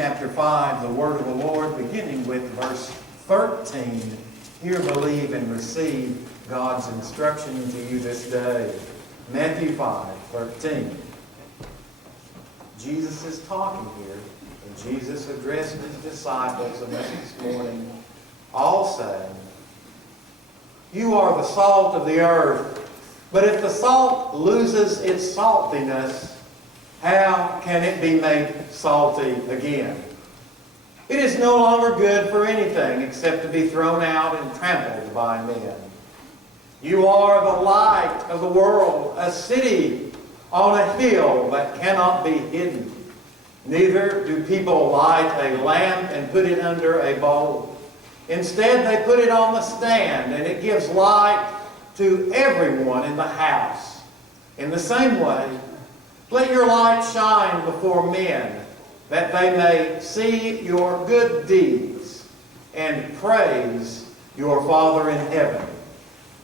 chapter 5, the word of the Lord, beginning with verse 13. Hear, believe, and receive God's instruction to you this day. Matthew 5:13. Jesus is talking here, and Jesus addressed his disciples and us this morning, all saying, "You are the salt of the earth, but if the salt loses its saltiness, how can it be made salty again? It is no longer good for anything except to be thrown out and trampled by men. You are the light of the world, a city on a hill that cannot be hidden. Neither do people light a lamp and put it under a bowl. Instead, they put it on the stand, and it gives light to everyone in the house. In the same way, let your light shine before men, that they may see your good deeds and praise your Father in heaven."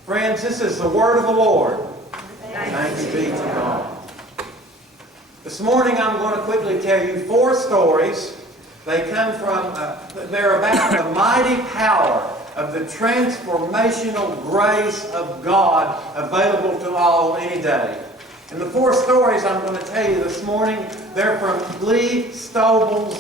Friends, this is the word of the Lord. Thanks be to God. This morning I'm going to quickly tell you 4 stories. They come from, they're about the mighty power of the transformational grace of God available to all any day. And the 4 stories I'm going to tell you this morning, they're from Lee Strobel's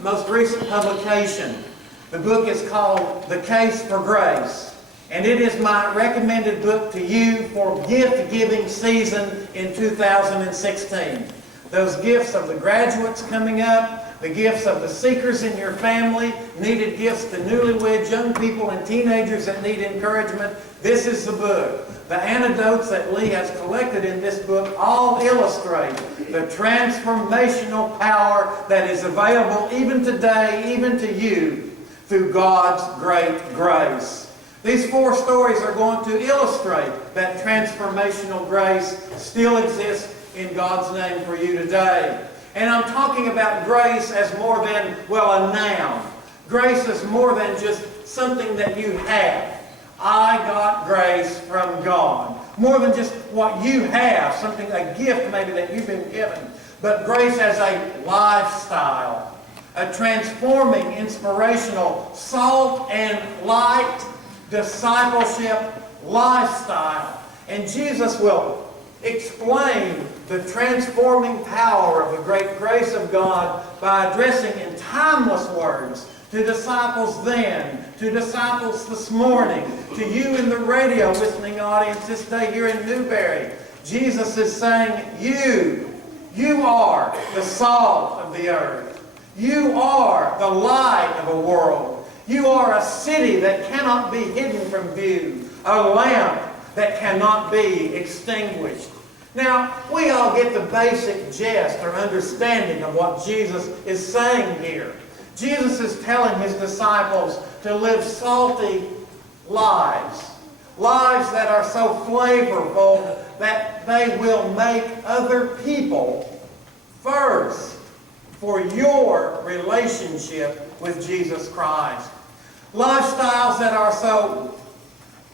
most recent publication. The book is called The Case for Grace. And it is my recommended book to you for gift-giving season in 2016. Those gifts of the graduates coming up, the gifts of the seekers in your family, needed gifts to newlyweds, young people, and teenagers that need encouragement. This is the book. The anecdotes that Lee has collected in this book all illustrate the transformational power that is available even today, even to you, through God's great grace. These 4 stories are going to illustrate that transformational grace still exists in God's name for you today. And I'm talking about grace as more than, a noun. Grace is more than just something that you have. I got grace from God. More than just what you have, something, a gift maybe that you've been given. But grace as a lifestyle, a transforming, inspirational, salt and light discipleship lifestyle. And Jesus will explain the transforming power of the great grace of God by addressing in timeless words to disciples then, to disciples this morning, to you in the radio listening audience this day here in Newberry. Jesus is saying, you are the salt of the earth. You are the light of a world. You are a city that cannot be hidden from view, a lamp that cannot be extinguished. Now, we all get the basic gist or understanding of what Jesus is saying here. Jesus is telling his disciples to live salty lives. Lives that are so flavorful that they will make other people thirst for your relationship with Jesus Christ. Lifestyles that are so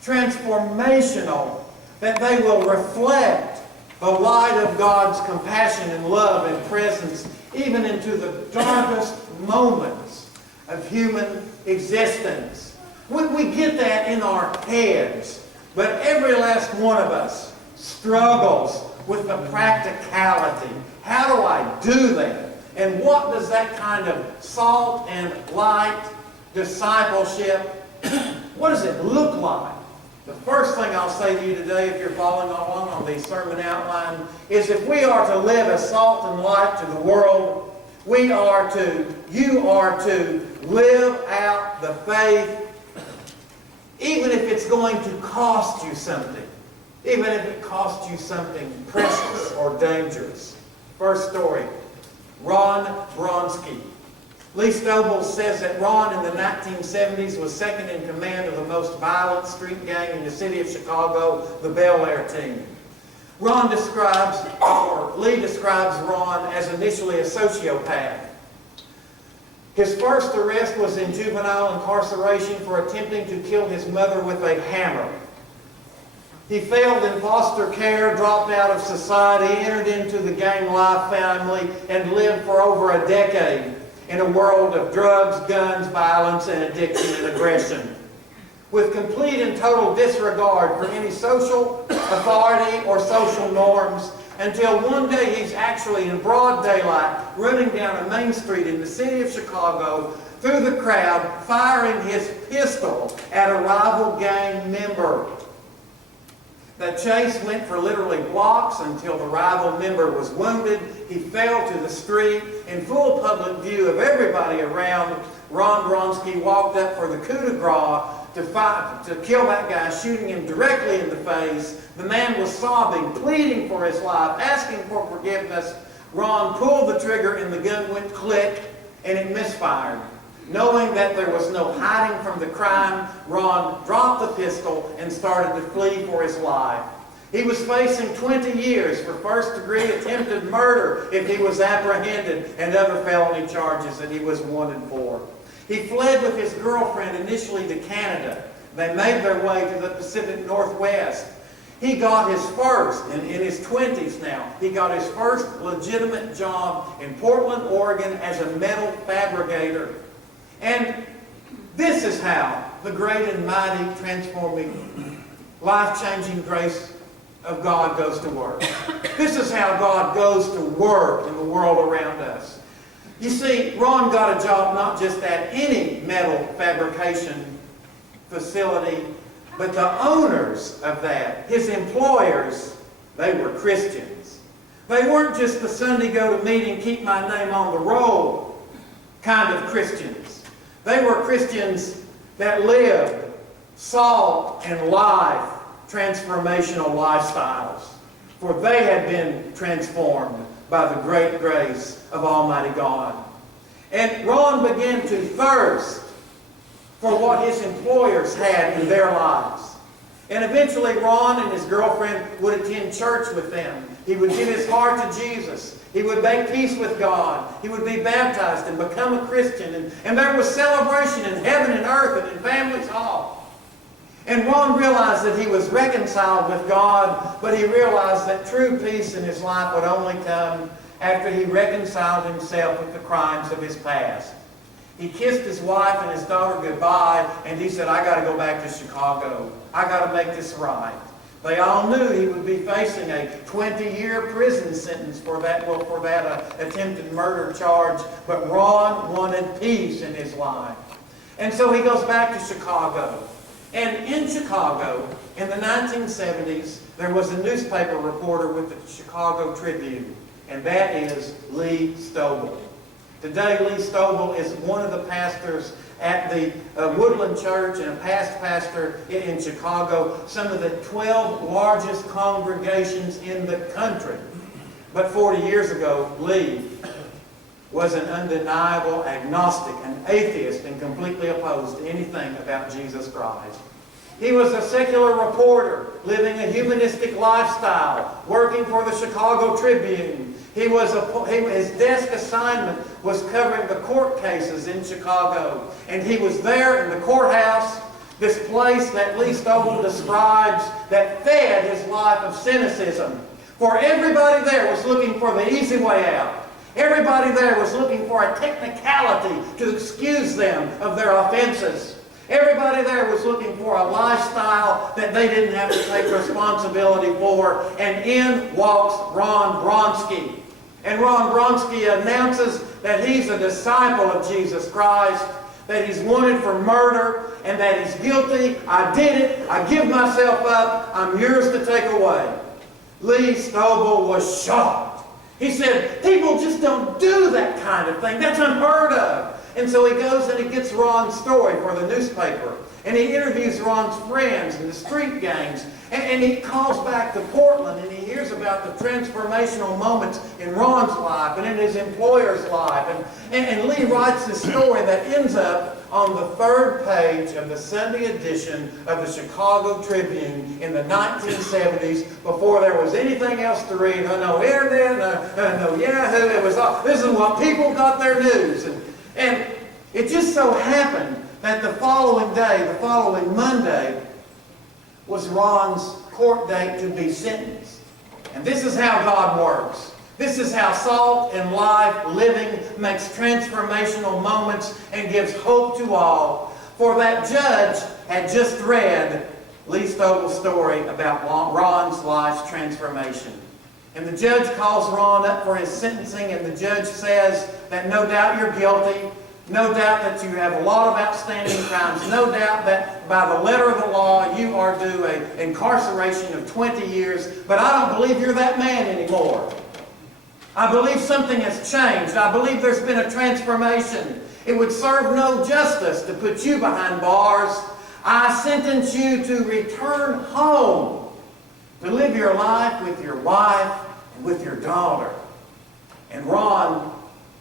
transformational that they will reflect the light of God's compassion and love and presence even into the darkest moments of human existence. We get that in our heads, but every last one of us struggles with the practicality. How do I do that? And what does that kind of salt and light discipleship, what does it look like? The first thing I'll say to you today, if you're following along on the sermon outline, is if we are to live as salt and light to the world, you are to live out the faith, even if it's going to cost you something, even if it costs you something precious or dangerous. First story, Ron Bronski. Lee Strobel says that Ron in the 1970s was second in command of the most violent street gang in the city of Chicago, the Bel Air team. Lee describes Ron as initially a sociopath. His first arrest was in juvenile incarceration for attempting to kill his mother with a hammer. He failed in foster care, dropped out of society, entered into the gang life family, and lived for over a decade in a world of drugs, guns, violence, and addiction and aggression, with complete and total disregard for any social authority or social norms, until one day he's actually in broad daylight running down a main street in the city of Chicago through the crowd, firing his pistol at a rival gang member. The chase went for literally blocks until the rival member was wounded. He fell to the street. In full public view of everybody around, Ron Bronski walked up for the coup de grace to kill that guy, shooting him directly in the face. The man was sobbing, pleading for his life, asking for forgiveness. Ron pulled the trigger and the gun went click and it misfired. Knowing that there was no hiding from the crime, Ron dropped the pistol and started to flee for his life. He was facing 20 years for first-degree attempted murder if he was apprehended, and other felony charges that he was wanted for. He fled with his girlfriend initially to Canada. They made their way to the Pacific Northwest. He got his first, in his 20s now, he got his first legitimate job in Portland, Oregon as a metal fabricator. And this is how the great and mighty, transforming, life-changing grace of God goes to work. This is how God goes to work in the world around us. You see, Ron got a job not just at any metal fabrication facility, but the owners of that, his employers, they were Christians. They weren't just the Sunday go to meeting, keep my name on the roll kind of Christians. They were Christians that lived salt and life, transformational lifestyles. For they had been transformed by the great grace of Almighty God. And Ron began to thirst for what his employers had in their lives. And eventually Ron and his girlfriend would attend church with them. He would give his heart to Jesus. He would make peace with God. He would be baptized and become a Christian. And there was celebration in heaven and earth and in families all. And Ron realized that he was reconciled with God, but he realized that true peace in his life would only come after he reconciled himself with the crimes of his past. He kissed his wife and his daughter goodbye, and he said, I got to go back to Chicago. I got to make this right. They all knew he would be facing a 20-year prison sentence for that attempted murder charge, but Ron wanted peace in his life. And so he goes back to Chicago. And in Chicago, in the 1970s, there was a newspaper reporter with the Chicago Tribune, and that is Lee Stovall. Today, Lee Stovall is one of the pastors at the Woodland Church and a past pastor in Chicago, some of the 12 largest congregations in the country. But 40 years ago, Lee was an undeniable agnostic, an atheist, and completely opposed to anything about Jesus Christ. He was a secular reporter, living a humanistic lifestyle, working for the Chicago Tribune. His desk assignment was covering the court cases in Chicago. And he was there in the courthouse, this place that Lee Stovall describes that fed his life of cynicism. For everybody there was looking for the easy way out. Everybody there was looking for a technicality to excuse them of their offenses. Everybody there was looking for a lifestyle that they didn't have to take responsibility for. And in walks Ron Bronski. And Ron Bronski announces that he's a disciple of Jesus Christ, that he's wanted for murder, and that he's guilty. I did it. I give myself up. I'm yours to take away. Lee Stovall was shocked. He said, people just don't do that kind of thing. That's unheard of. And so he goes and he gets Ron's story for the newspaper. And he interviews Ron's friends and the street gangs. And he calls back to Portland and he hears about the transformational moments in Ron's life and in his employer's life. And Lee writes this story that ends up on the third page of the Sunday edition of the Chicago Tribune in the 1970s, before there was anything else to read. No internet, no Yahoo. It was all, this is what people got their news. And it just so happened that the following day, the following Monday, was Ron's court date to be sentenced. And this is how God works. This is how salt and life living makes transformational moments and gives hope to all. For that judge had just read Lee Stobel's story about Ron's life's transformation. And the judge calls Ron up for his sentencing, and the judge says that no doubt you're guilty, no doubt that you have a lot of outstanding crimes, no doubt that by the letter of the law you are due an incarceration of 20 years, but I don't believe you're that man anymore. I believe something has changed. I believe there's been a transformation. It would serve no justice to put you behind bars. I sentence you to return home, to live your life with your wife and with your daughter. And Ron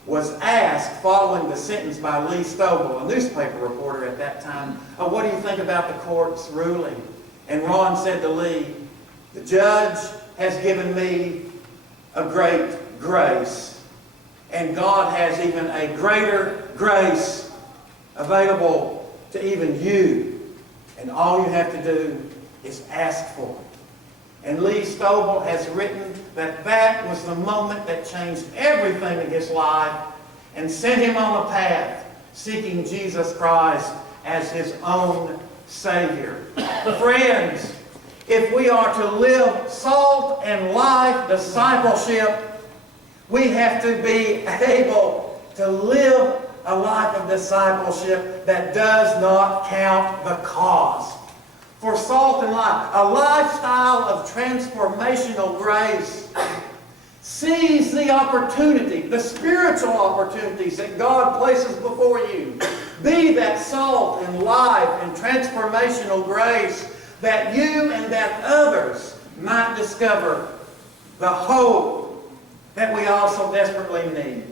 was asked, following the sentence by Lee Stobel, a newspaper reporter at that time, what do you think about the court's ruling? And Ron said to Lee, the judge has given me a great grace, and God has even a greater grace available to even you. And all you have to do is ask for it. And Lee Stobel has written that that was the moment that changed everything in his life and sent him on a path seeking Jesus Christ as his own Savior. Friends, if we are to live salt and life discipleship, we have to be able to live a life of discipleship that does not count the cost. For salt and life, a lifestyle of transformational grace, seize the opportunity, the spiritual opportunities that God places before you. Be that salt and life and transformational grace that you and that others might discover the hope that we also desperately need.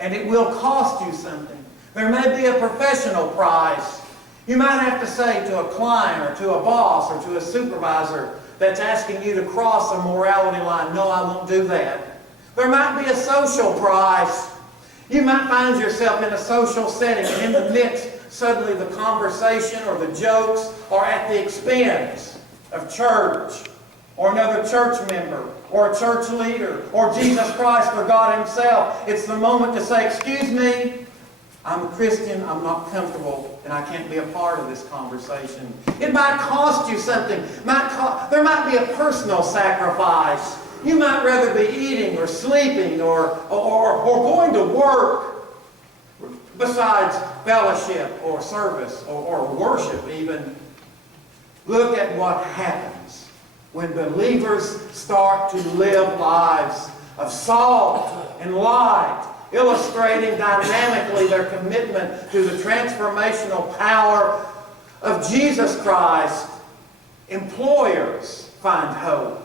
And it will cost you something. There may be a professional price. You might have to say to a client or to a boss or to a supervisor that's asking you to cross a morality line, no, I won't do that. There might be a social price. You might find yourself in a social setting, and in the midst, suddenly the conversation or the jokes are at the expense of church or another church member or a church leader or Jesus Christ or God Himself. It's the moment to say, excuse me, I'm a Christian, I'm not comfortable, and I can't be a part of this conversation. It might cost you something. There might be a personal sacrifice. You might rather be eating or sleeping or going to work besides fellowship or service or worship even. Look at what happens when believers start to live lives of salt and light, illustrating dynamically their commitment to the transformational power of Jesus Christ. Employers find hope.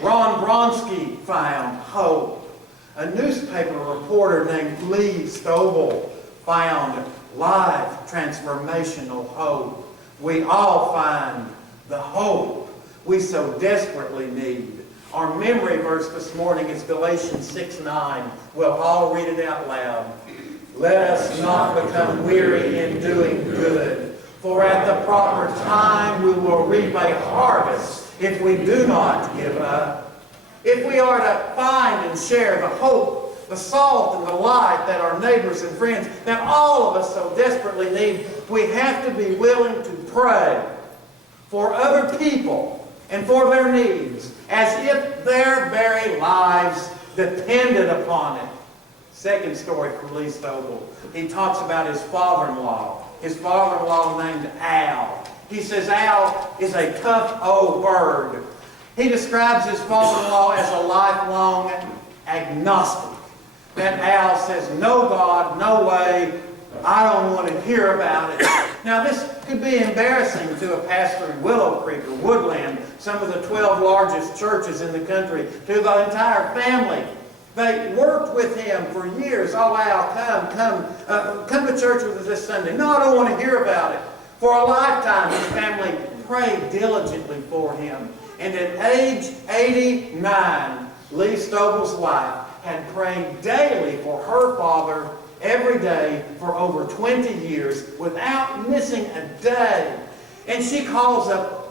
Ron Bronski found hope. A newspaper reporter named Lee Stobel found life transformational hope. We all find the hope we so desperately need. Our memory verse this morning is Galatians 6:9. We'll all read it out loud. Let us not become weary in doing good, for at the proper time we will reap a harvest if we do not give up. If we are to find and share the hope, the salt and the light that our neighbors and friends, that all of us so desperately need, we have to be willing to pray for other people and for their needs, as if their very lives depended upon it. Second story from Lee Stobel. He talks about his father-in-law. His father-in-law named Al. He says Al is a tough old bird. He describes his father-in-law as a lifelong agnostic. That Al says, no God, no way, I don't want to hear about it. Now this could be embarrassing to a pastor in Willow Creek or Woodland, some of the 12 largest churches in the country, to the entire family. They worked with him for years. Oh, Al, come to church with us this Sunday. No, I don't want to hear about it. For a lifetime, his family prayed diligently for him. And at age 89, Lee Stobel's wife had prayed daily for her father every day for over 20 years without missing a day. And she calls up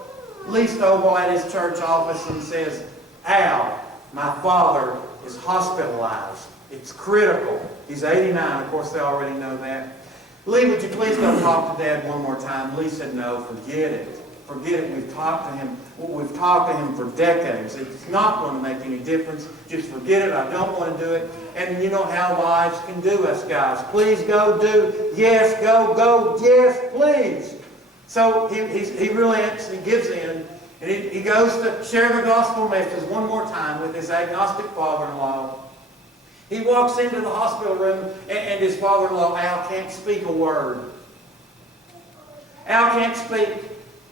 Lee Stovall at his church office and says, Al, my father is hospitalized. It's critical. He's 89. Of course, they already know that. Lee, would you please go talk to Dad one more time? Lee said, no, forget it. Forget it. We've talked to him. We've talked to him for decades. It's not going to make any difference. Just forget it. I don't want to do it. And you know how lives can do us, guys. Please go do. Yes, go. Yes, please. So he relents, he gives in, and he goes to share the gospel message one more time with his agnostic father-in-law. He walks into the hospital room, and his father-in-law, Al, can't speak a word. Al can't speak.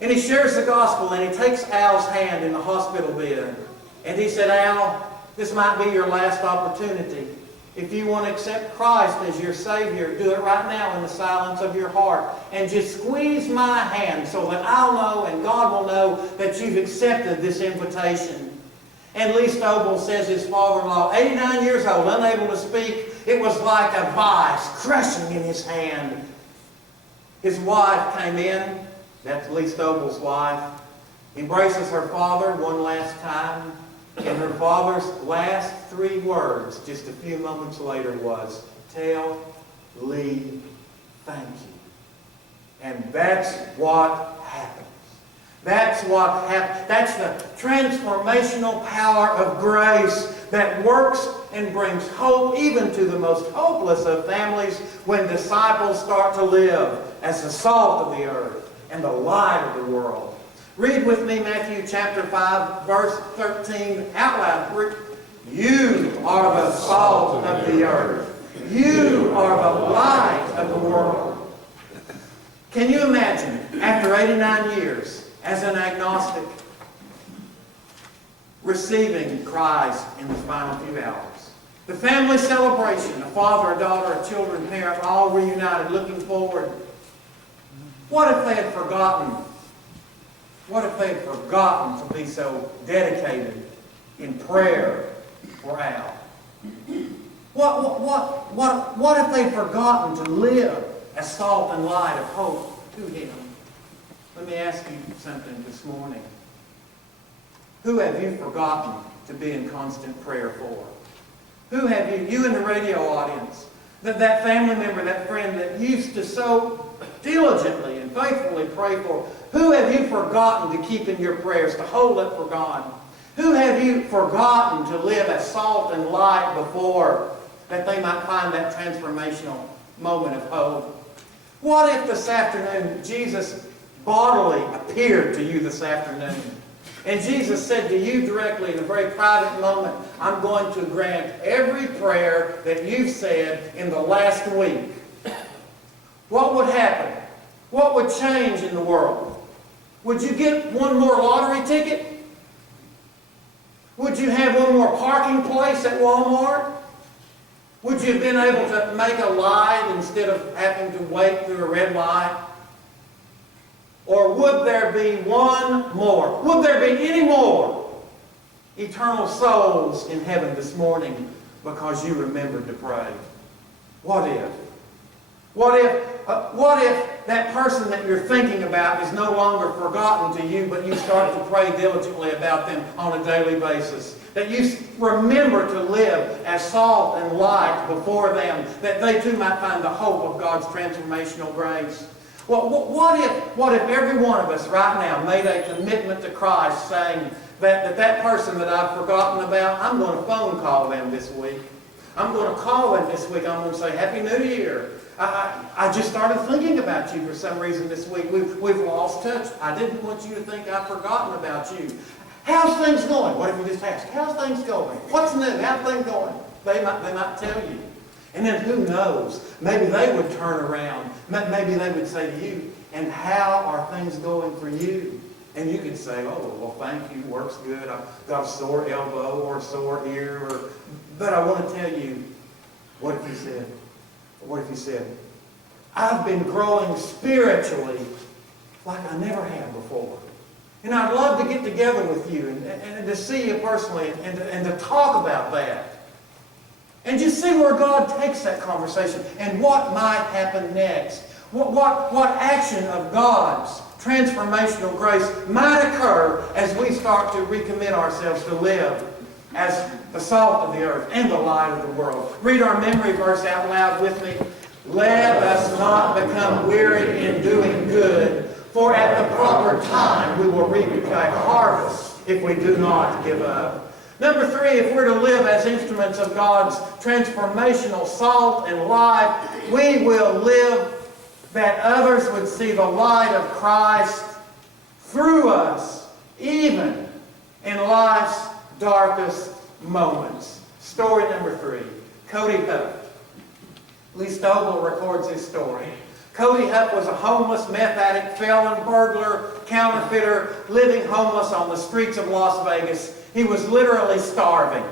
And he shares the gospel, and he takes Al's hand in the hospital bed. And he said, Al, this might be your last opportunity. If you want to accept Christ as your Savior, do it right now in the silence of your heart. And just squeeze my hand so that I'll know and God will know that you've accepted this invitation. And Lee Stovall says his father-in-law, 89 years old, unable to speak, it was like a vice crushing in his hand. His wife came in. That's Lee Stovall's wife. Embraces her father one last time. And her father's last 3 words, just a few moments later, was, tell Lee thank you. And that's what happens. That's what happens. That's the transformational power of grace that works and brings hope even to the most hopeless of families when disciples start to live as the salt of the earth and the light of the world. Read with me Matthew chapter 5, verse 13, out loud. You are the salt of the earth. You are the light of the world. Can you imagine, after 89 years, as an agnostic, receiving Christ in the final few hours? The family celebration, a father, a daughter, a children, parent, all reunited, looking forward. What if they had forgotten? What if they had forgotten to be so dedicated in prayer for Al? What if they'd forgotten to live as salt and light of hope to him? Let me ask you something this morning. Who have you forgotten to be in constant prayer for? Who have you in the radio audience, that family member, that friend that used to so diligently and faithfully pray for? Who have you forgotten to keep in your prayers, to hold up for God? Who have you forgotten to live as salt and light before, that they might find that transformational moment of hope? What if this afternoon Jesus bodily appeared to you this afternoon, and Jesus said to you directly in a very private moment, I'm going to grant every prayer that you've said in the last week? What would happen? What would change in the world? Would you get one more lottery ticket? Would you have one more parking place at Walmart? Would you have been able to make a light instead of having to wait through a red light? Or would there be one more? Would there be any more eternal souls in heaven this morning because you remembered to pray? What if? What if that person that you're thinking about is no longer forgotten to you, but you start to pray diligently about them on a daily basis? That you remember to live as salt and light before them, that they too might find the hope of God's transformational grace. Well, what if every one of us right now made a commitment to Christ, saying that person that I've forgotten about, I'm going to phone call them this week. I'm going to call them this week. I'm going to say, Happy New Year. I just started thinking about you for some reason this week. We've lost touch. I didn't want you to think I've forgotten about you. How's things going? What if you just ask, how's things going? What's new? How's things going? They might tell you. And then who knows? Maybe they would turn around. Maybe they would say to you, and how are things going for you? And you could say, oh, well, thank you. Work's good. I've got a sore elbow or a sore ear. But I want to tell you, what if you said, what if you said, I've been growing spiritually like I never have before. And I'd love to get together with you and to see you personally and to talk about that. And just see where God takes that conversation and what might happen next. What action of God's transformational grace might occur as we start to recommit ourselves to live as the salt of the earth and the light of the world. Read our memory verse out loud with me. Let us not become weary in doing good, for at the proper time we will reap a harvest if we do not give up. Number 3, if we're to live as instruments of God's transformational salt and life, we will live that others would see the light of Christ through us, even in life's darkest moments. Story number 3, Cody Huff. Lee Stovall records his story. Cody Huff was a homeless, meth addict, felon, burglar, counterfeiter, living homeless on the streets of Las Vegas. He was literally starving.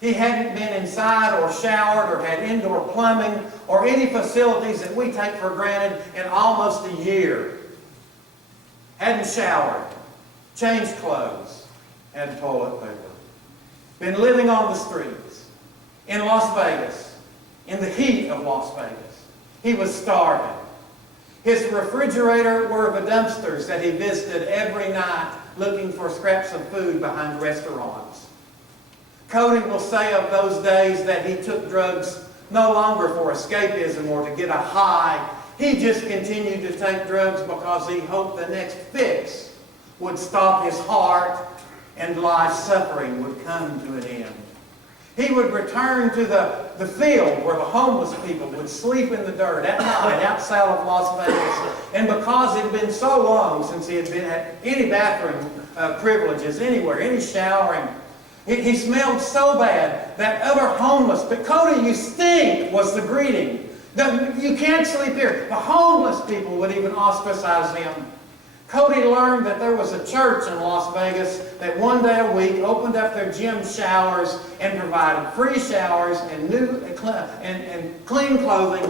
He hadn't been inside or showered or had indoor plumbing or any facilities that we take for granted in almost a year. Hadn't showered, changed clothes, and toilet paper. Been living on the streets in Las Vegas, in the heat of Las Vegas. He was starving. His refrigerator were the dumpsters that he visited every night looking for scraps of food behind restaurants. Cody will say of those days that he took drugs no longer for escapism or to get a high. He just continued to take drugs because he hoped the next fix would stop his heart and life's suffering would come to an end. He would return to the field where the homeless people would sleep in the dirt at night outside of Las Vegas. And because it had been so long since he had had any bathroom privileges anywhere, any showering, he smelled so bad that other homeless, but Cody, you stink, was the greeting. You can't sleep here. The homeless people would even ostracize him. Cody learned that there was a church in Las Vegas that one day a week opened up their gym showers and provided free showers and new and clean clothing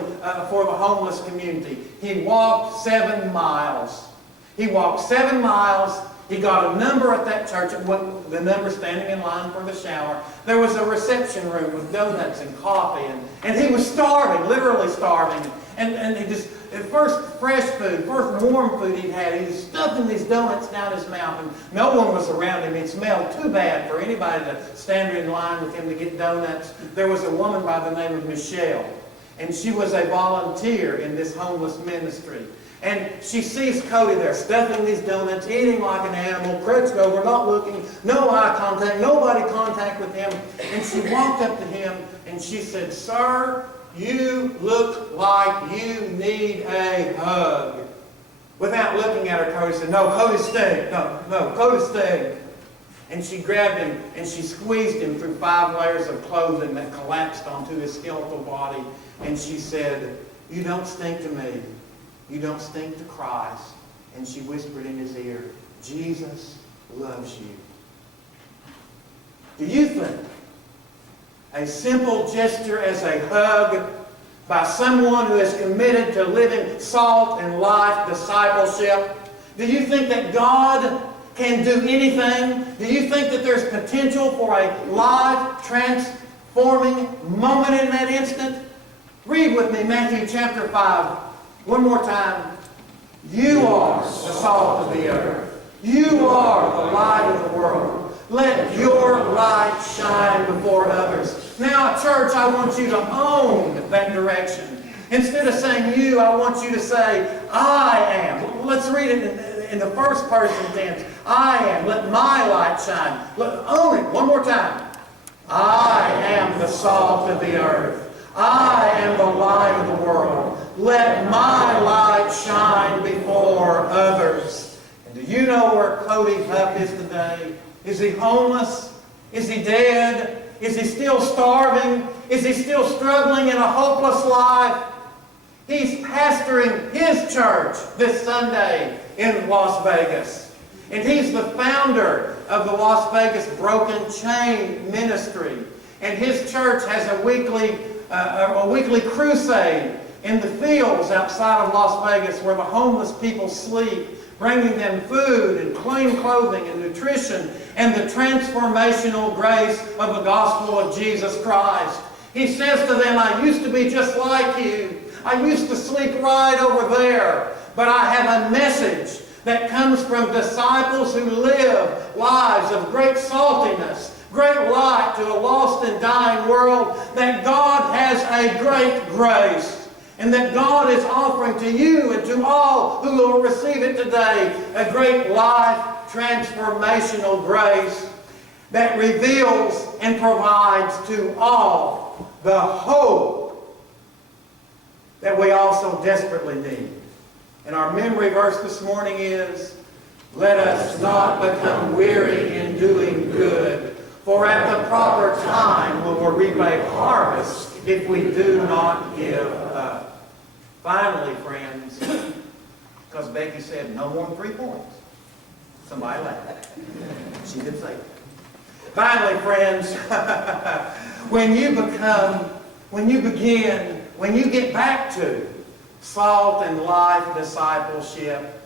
for the homeless community. He walked 7 miles. He walked 7 miles. He got a number at that church, the number standing in line for the shower. There was a reception room with donuts and coffee, and he was starving, literally starving. And he just, at first fresh food, first warm food he'd had, he was stuffing these donuts down his mouth, and no one was around him. It smelled too bad for anybody to stand in line with him to get donuts. There was a woman by the name of Michelle, and she was a volunteer in this homeless ministry. And she sees Cody there stuffing these donuts, eating like an animal, crouched over, not looking, no eye contact, nobody contact with him. And she walked up to him and she said, "Sir, you look like you need a hug." Without looking at her, Cody said, "No, Cody stink. No, Cody stink." And she grabbed him and she squeezed him through 5 layers of clothing that collapsed onto his skeletal body. And she said, "You don't stink to me. You don't stink to Christ." And she whispered in his ear, "Jesus loves you." Do you think a simple gesture as a hug by someone who is committed to living salt and life discipleship, do you think that God can do anything? Do you think that there's potential for a life transforming moment in that instant? Read with me Matthew chapter 5. One more time. You are the salt of the earth. You are the light of the world. Let your light shine before others. Now, church, I want you to own that direction. Instead of saying you, I want you to say, I am. Let's read it in the first person tense. I am. Let my light shine. Own it. One more time. I am the salt of the earth. I am the light of the world. Let my light shine before others. And do you know where Cody Huff is today? Is he homeless? Is he dead? Is he still starving? Is he still struggling in a hopeless life? He's pastoring his church this Sunday in Las Vegas. And he's the founder of the Las Vegas Broken Chain Ministry. And his church has a weekly crusade in the fields outside of Las Vegas where the homeless people sleep, bringing them food and clean clothing and nutrition and the transformational grace of the gospel of Jesus Christ. He says to them, I used to be just like you. I used to sleep right over there. but I have a message that comes from disciples who live lives of great saltiness, great light to a lost and dying world, that God has a great grace, and that God is offering to you and to all who will receive it today a great life transformational grace that reveals and provides to all the hope that we also desperately need. And our memory verse this morning is, "Let us not become weary in doing good, for at the proper time we will reap a harvest if we do not give up." Finally, friends, because Becky said no more than 3 points. Somebody laughed. She did say that. Finally, friends, when you get back to salt and life discipleship,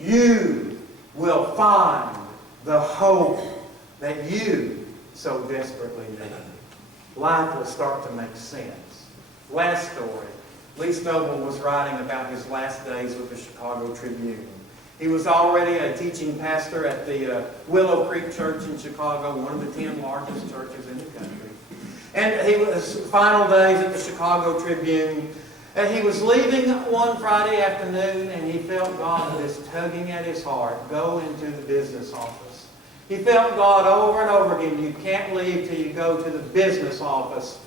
you will find the hope that you so desperately need. Life will start to make sense. Last story. Lee Stovall was writing about his last days with the Chicago Tribune. He was already a teaching pastor at the Willow Creek Church in Chicago, one of the 10 largest churches in the country. And he was final days at the Chicago Tribune. And he was leaving one Friday afternoon, and he felt God just tugging at his heart, "Go into the business office." He felt God over and over again, "You can't leave till you go to the business office.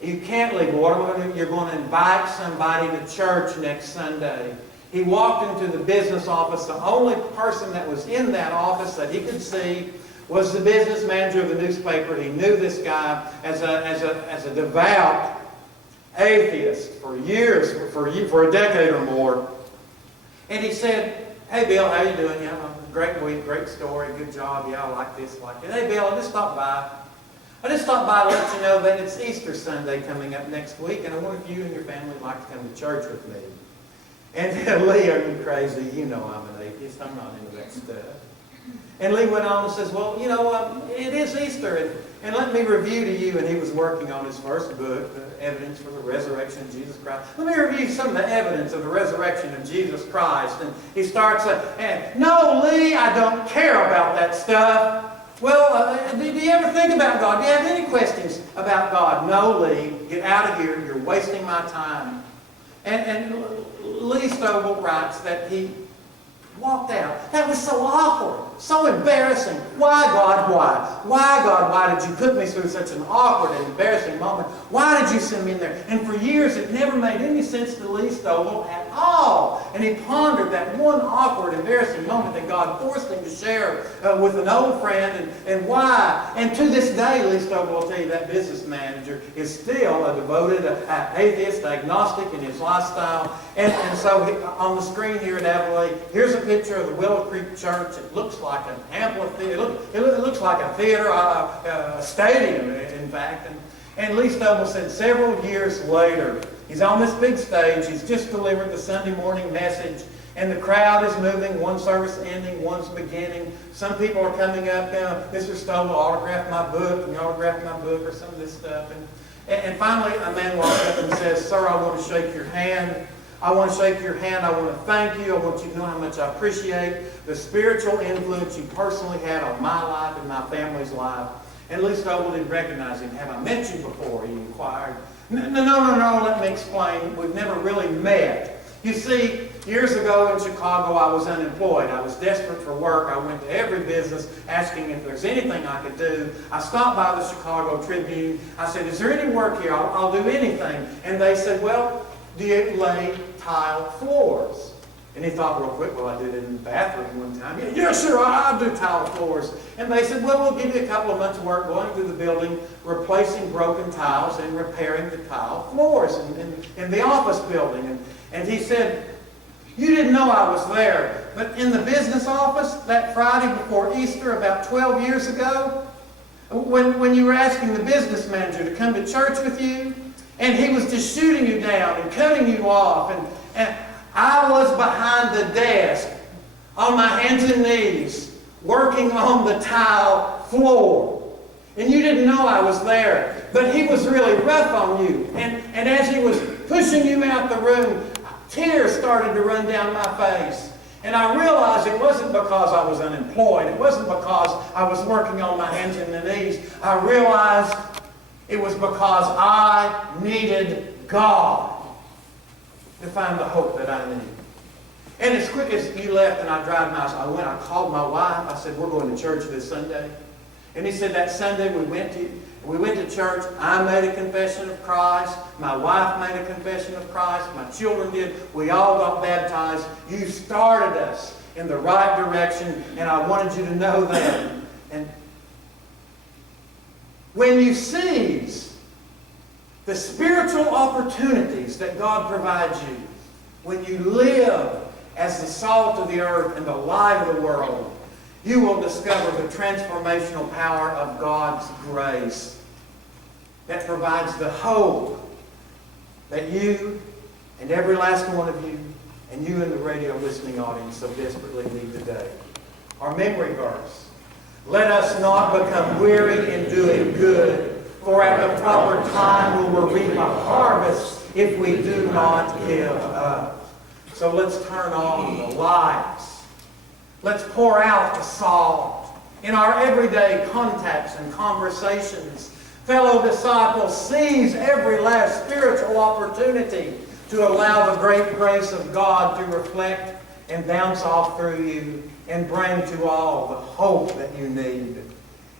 You can't leave. What am I going to do? You're going to invite somebody to church next Sunday." He walked into the business office. The only person that was in that office that he could see was the business manager of the newspaper. He knew this guy as a devout atheist for years, for a decade or more. And he said, "Hey, Bill, how you doing? Yeah, great week, great story, good job. Yeah, I like this, like that. Hey, Bill, I just stopped by. to let you know that it's Easter Sunday coming up next week, and I wonder if you and your family would like to come to church with me." And Lee, "Are you crazy? You know I'm an atheist. I'm not into that stuff." And Lee went on and says, "Well, it is Easter, and let me review to you," and he was working on his first book, The Evidence for the Resurrection of Jesus Christ. "Let me review some of the evidence of the resurrection of Jesus Christ." And he starts, "No, Lee, I don't care about that stuff." "Well, do you ever think about God? Do you have any questions about God?" "No, Lee, get out of here. You're wasting my time." And Lee Stovall writes that he walked out. That was so awkward, so embarrassing. Why, God, why? Why, God, why did you put me through such an awkward and embarrassing moment? Why did you send me in there? And for years, it never made any sense to Lee Stovall at all. And he pondered that one awkward, embarrassing moment that God forced him to share with an old friend, and why. And to this day, Lee Stovall will tell you that business manager is still a devoted atheist, agnostic in his lifestyle. And so on the screen here at Avonlea, here's a picture of the Willow Creek Church. It looks like an amphitheater. It looks like a theater, a stadium, in fact. And Lee Stovall said several years later, he's on this big stage. He's just delivered the Sunday morning message, and the crowd is moving. One service ending, one's beginning. Some people are coming up. "Mr. Stovall autographed my book," and he autographed my book, or some of this stuff. And finally, a man walks up and says, "Sir, I want to shake your hand. I want to shake your hand. I want to thank you. I want you to know how much I appreciate the spiritual influence you personally had on my life and my family's life." And Lee Stovall didn't recognize him. "Have I met you before?" he inquired. No, let me explain. We've never really met. You see, years ago in Chicago, I was unemployed. I was desperate for work. I went to every business asking if there's anything I could do. I stopped by the Chicago Tribune. I said, "Is there any work here? I'll do anything." And they said, "Well, do you lay tile floors?" And he thought real quick, "Well, I did it in the bathroom one time." "Yeah, sure, I'll do tile floors." And they said, "Well, we'll give you a couple of months' work going through the building, replacing broken tiles and repairing the tile floors in the office building." And he said, "You didn't know I was there, but in the business office that Friday before Easter about 12 years ago, when you were asking the business manager to come to church with you, and he was just shooting you down and cutting you off, and I was behind the desk on my hands and knees working on the tile floor. And you didn't know I was there. But he was really rough on you. And as he was pushing you out the room, Tears started to run down my face. And I realized it wasn't because I was unemployed. It wasn't because I was working on my hands and the knees. I realized it was because I needed God to find the hope that I needed. And as quick as he left and I drive my house, I called my wife. I said, we're going to church this Sunday. And he said that Sunday we went to church. I made a confession of Christ. My wife made a confession of Christ. My children did. We all got baptized. You started us in the right direction, and I wanted you to know that. And when you seize the spiritual opportunities that God provides you, when you live as the salt of the earth and the light of the world, you will discover the transformational power of God's grace that provides the hope that you and every last one of you and you in the radio listening audience so desperately need today. Our memory verse: let us not become weary in doing good, for at the proper time we will reap a harvest if we do not give up. So let's turn on the lights. Let's pour out the salt in our everyday contacts and conversations. Fellow disciples, seize every last spiritual opportunity to allow the great grace of God to reflect and bounce off through you and bring to all the hope that you need.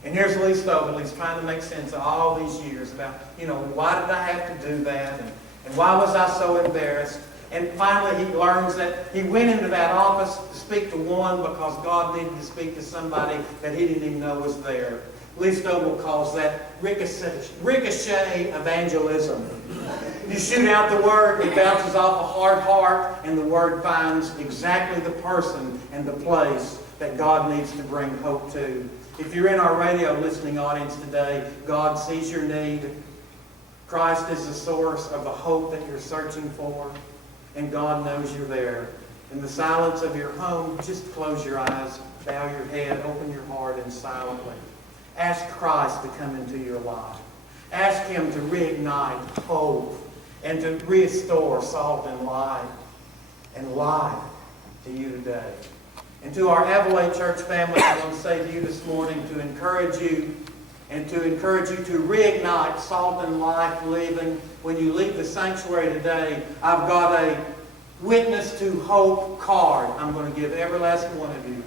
And here's Lee Stovall. He's trying to make sense of all these years about, why did I have to do that? And why was I so embarrassed? And finally he learns that he went into that office to speak to one because God needed to speak to somebody that he didn't even know was there. Lee Stovall calls that ricochet evangelism. You shoot out the word, it bounces off a hard heart, and the word finds exactly the person and the place that God needs to bring hope to. If you're in our radio listening audience today, God sees your need. Christ is the source of the hope that you're searching for, and God knows you're there. In the silence of your home, just close your eyes, bow your head, open your heart, and silently ask Christ to come into your life. Ask Him to reignite hope and to restore salt and life to you today. And to our Avalade Church family, I want to say to you this morning to encourage you and to encourage you to reignite salt and life living. When you leave the sanctuary today, I've got a Witness to Hope card I'm going to give every last one of you.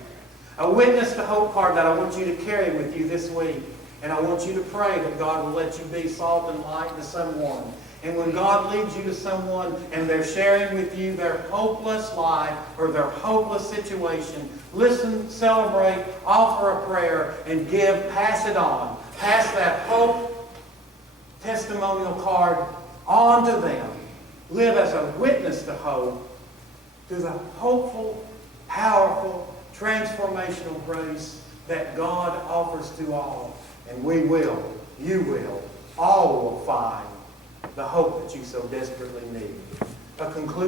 A Witness to Hope card that I want you to carry with you this week. And I want you to pray that God will let you be salt and light to someone. And when God leads you to someone and they're sharing with you their hopeless life or their hopeless situation, listen, celebrate, offer a prayer, and pass it on. Pass that hope testimonial card on to them. Live as a witness to hope, to the hopeful, powerful, transformational grace that God offers to all. And we will, you will, all will find the hope that you so desperately need. A conclusion.